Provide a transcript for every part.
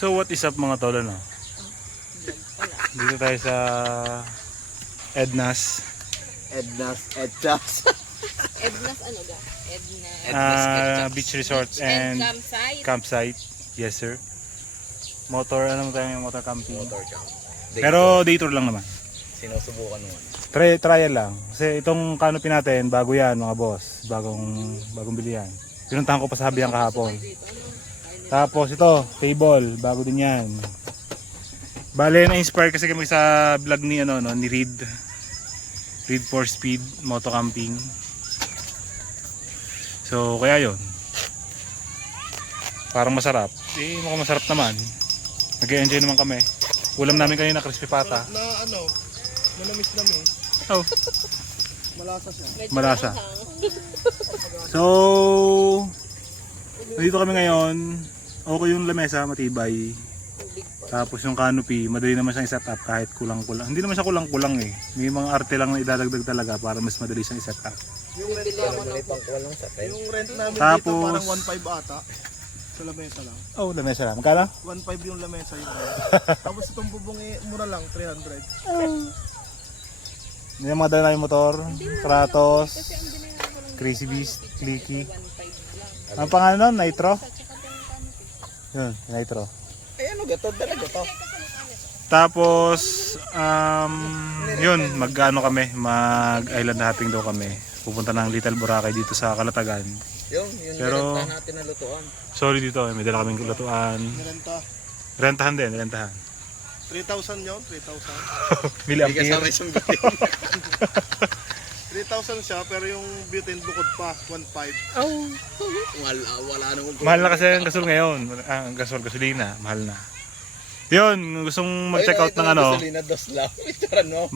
So what is up mga tol, ano? Dito tayo sa Edna's Ednas ano ga? Beach Resort and campsite. Campsite. Yes sir. Motor, ano tayo yung motor camping. Motor camp. Pero day tour lang naman. Sinusubukan mo. Trial lang. Kasi itong canopy natin, bago yan mga boss. Bagong bili yan. Pinuntahan ko pa sa Habiang kahapon. Tapos ito, table, bago din yan. Bale, na-inspire kasi kami sa vlog ni ni Reed 4Speed Moto Camping. So kaya yon. Parang masarap. Mukhang masarap naman. Nag-enjoy naman kami. Ulam namin kanina crispy pata. Manamis. Oh. Malasa siya. Malasa. So dito kami ngayon. Okay yung lamesa, matibay. Tapos yung canopy, madali naman siyang i-set up kahit kulang-kulang. Hindi naman siya kulang-kulang eh. May mga arte lang na idadagdag talaga para mas madali siyang i-set up. Yung rent namin Yung rent namin tapos, dito parang 1.5 ata. Sa lamesa lang. Oh, lamesa lang. Magkano? 1.5 yung lamesa yung tapos itong bubong mura lang, 300. Yung mga dala yung motor, Kratos, Crazy Beast, Clicky. Ang pangalan nun? Nitro? Yun, Nitro. Ano gato? Talaga to. Tapos, yun, mag-island hopping daw kami. Pupunta ng Little Boracay dito sa Calatagan. Yung pero nirenta natin na lutuan. Sorry dito, may dala kaming lutuan. Nirenta. Rentahan. 3,000 yun, 3,000. Mili Hindi kasama ampere. isang butane. 3,000 siya, pero yung butane bukod pa, 1.5. Oh. Wala namang Mahal na kasi ang gasol ngayon. Ang gasolina, mahal na. Yun, gustong mag-check out ng Gasolina, dos lang. Itaran mo.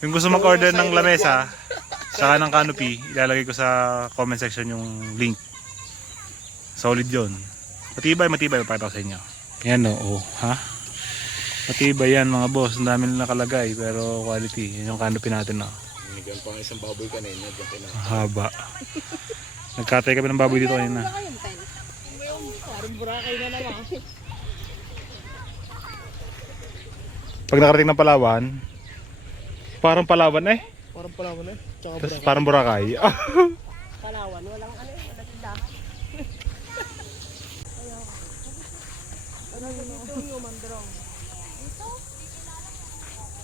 Yung gusto mag-order ng lamesa, saka ng canopy, ilalagay ko sa comment section yung link. Solid yun. Matibay, papakita ko sa inyo. Yan o, ha? Matibay yan mga boss, ang dami nila nakalagay, pero quality. Yan yung canopy natin, no? Ninigan pa ng isang baboy kanina. Haba. Nagkatay kami ng baboy dito kanina. Parang Boracay na naman. Pag nakarating ng Palawan, parang Palawan eh. Parang Palawan eh. Tsaka Tapos Boracay. parang Boracay. Palawan, walang walang tindahan. Dito yung mandrong. Dito?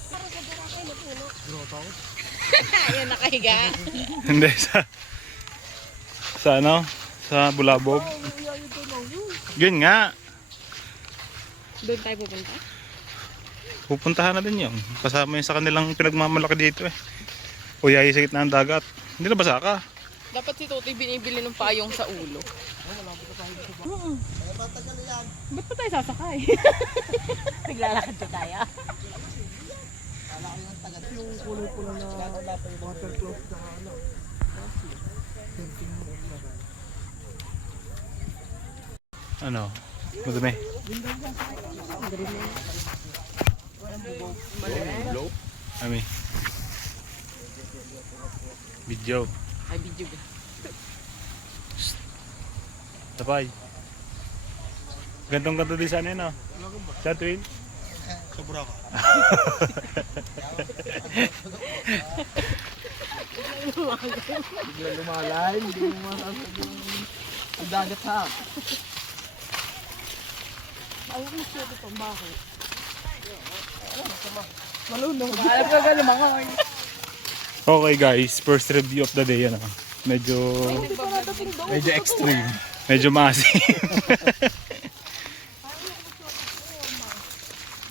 Para sa Boracay na puno. Grotto. Ayan, nakahiga. Hindi, sa sa Bulabog. Yun nga. Doon tayo pupunta? Pupuntahan na din yun. Kasama yun sa kanilang pinagmamalaki dito eh. Uyayi sa gitna ng dagat. Hindi na basa ka. Dapat si Totoy binibili ng payong sa ulo. Ba't pa tayo sasakay? Naglalakad pa tayo. Yung kulay pula na watercloak na Ano? Madumi. Ami. Video. Ay, video ba? Tapay. Gantong-ganto din sana yun, no? Sa twin? sa Boracay. Bigla lumalay, hindi mo masasabi ang dagat ha. Ayaw ko siya ito, bakit? Malunong. Alam ko gano'n mga Okay guys, first review of the day, ano? Medyo extreme. Medyo maasim.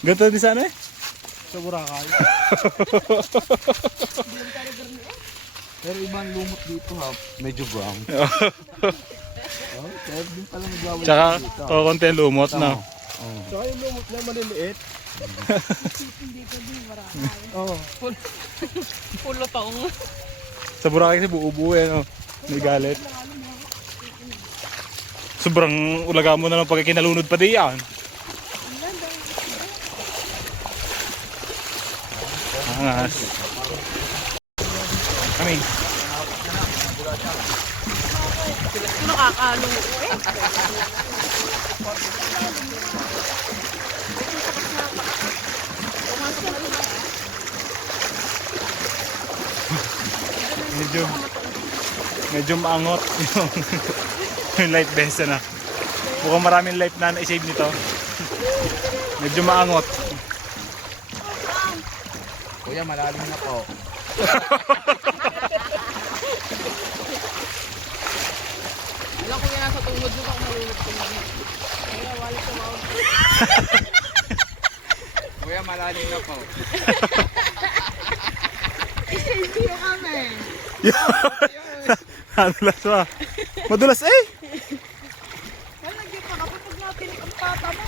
Ganto din sana eh? Sa Boracay. Pero ibang lumot dito ha, medyo brown. Kaya din pala nagwawala Tsaka, dito. konti ang lumot, no? Tsaka yung lumot na maliliit. Oo. pulo taong. Sa Boracay kasi buo-buo eh, no? May galit. Sobrang ulaga mo na lang pag kinalunod pa di yan. Angas. Kami. Ito nakakalungo eh. medyo medyo maangot yung, yung life vest na. Mukhang maraming life na na-save nito. Medyo maangot. Kuya, malalim na po. Alam ko nasa tungod mo kung malulog tungod mo. Kaya wala tumawag. Kuya, malalim na po. Hindi kami. Madulas ba? Madulas eh! Wala naging makapapag natin ang papa mo.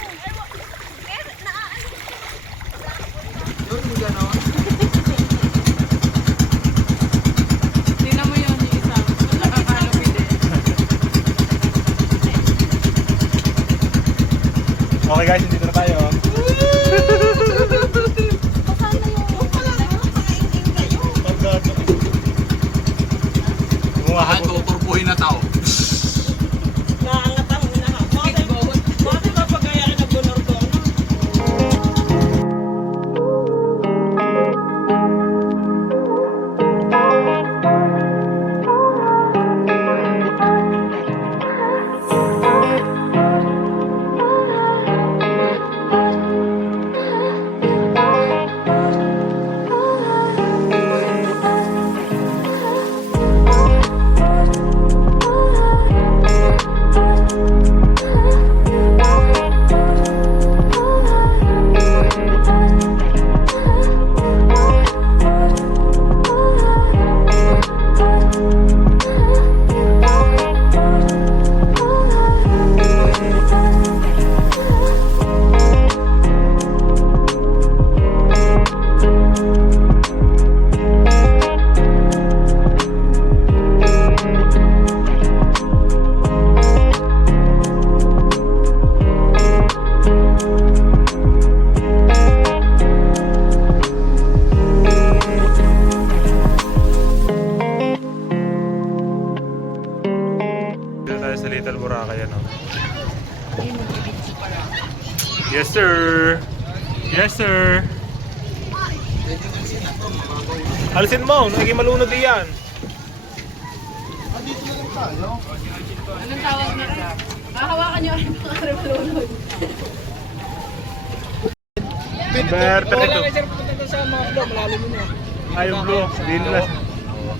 Doon mo gano'n? Tingnan mo yun, yung isa. Nakakalapid eh. Okay guys, dito na tayo. Pasaan na yung pakaingin kayo? Bakit tuturbuhin na tao? Naangat ang unahan. Bakit ba pagkaya ka nag-bunor ko? Dito tayo sa Little Boracay, ano? Yes sir! Yes sir! Alisin mo! Naging malunod iyan! Dito na lang tayo. Anong tawag na rin? Hahawakan niyo ang mga revolunod. Perfecto! sir, punta sa mga blue, malalim mo na. Ayaw blue.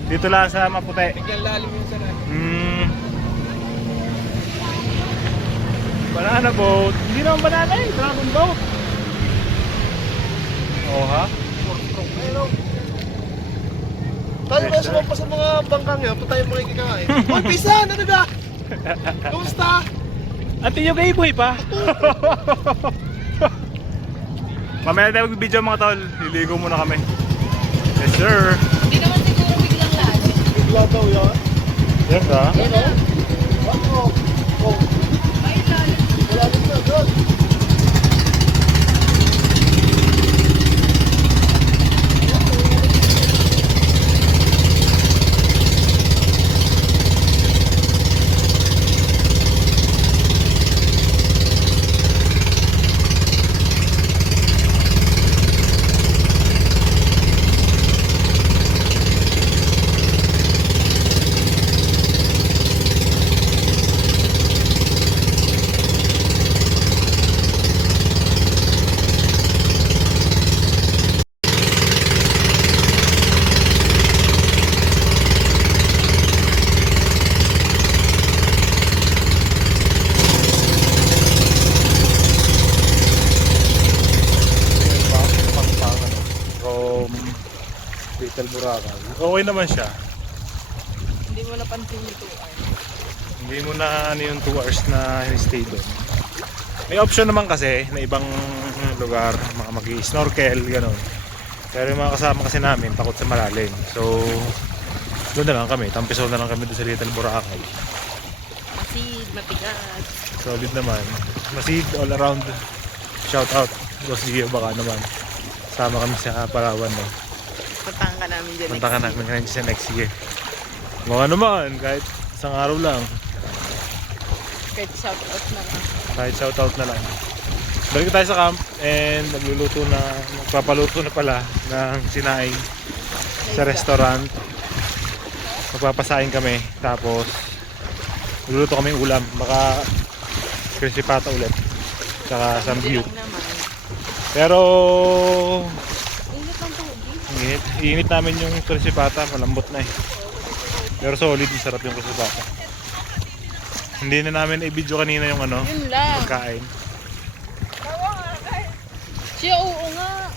Dito lang sa maputi. Bigyan lalim yung sana. Banana boat. Hindi naman banana eh. Dragon boat. Oh ha? Tayo na sumampa sa mga bangkang yan, pa tayo makikikain. Hoy, Pisan! Ano ba? Kumusta? Ate yung kay boy pa. Mamaya tayo mag-video mga tol. Liligo muna kami. Yes sir. Hindi naman siguro biglang lalim. Bigla daw yan. Yes ha? Ano? Oh, Ay, lalim. wala din na doon. Little Boracay. Okay naman siya. Hindi mo napansin ito. Hindi mo na ano yung 2 hours na stay doon. May option naman kasi na ibang lugar, mga mag-snorkel, gano'n. Pero yung mga kasama kasi namin, takot sa malalim. So, doon na lang kami. Tampisaw na lang kami doon sa Little Boracay. Masid, matigas. Solid naman. Masid all around. Shout out. Boss Gio baka naman. Sama kami sa Palawan. No? Puntahan ka namin dyan. Punta ka namin ngayon sa next year. Mga naman, kahit isang araw lang. Kahit shout out na lang. Kahit shoutout na lang. Balik tayo sa camp and magpapaluto na pala ng sinaing sa restaurant. Magpapasain kami. Tapos, magluluto kami ng ulam. Baka crispy pata ulit. Tsaka samgyup. Lang naman. Pero, Init ang tubig. init namin yung crispy pata. Malambot na eh. Pero solid, sarap yung crispy pata. Hindi na namin i-video kanina yung Yun lang. pagkain. Siya, oo nga.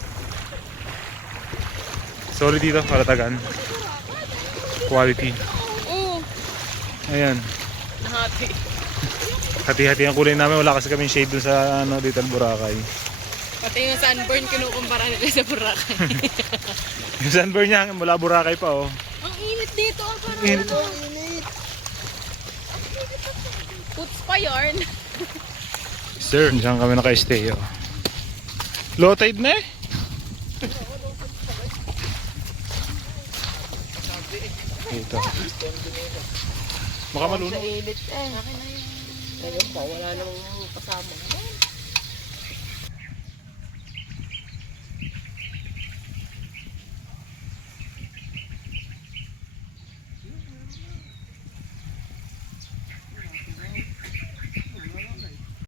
Solid dito, kalatagan. Quality. Oo. Ayan. Nahati. Hati-hati ang kulay namin. Wala kasi kaming shade dun sa Little Boracay. Pati yung sunburn, kinukumpara nila sa Boracay. Yung sunburn niya mula Boracay pa oh. Ang init dito. Ang parang Init. Init. Puts pa yarn. Sir, diyan kami naka-stay oh. Low tide na eh. Ito. Baka malunod. init eh. Akin na yun. Ngayon pa, wala namang kasama.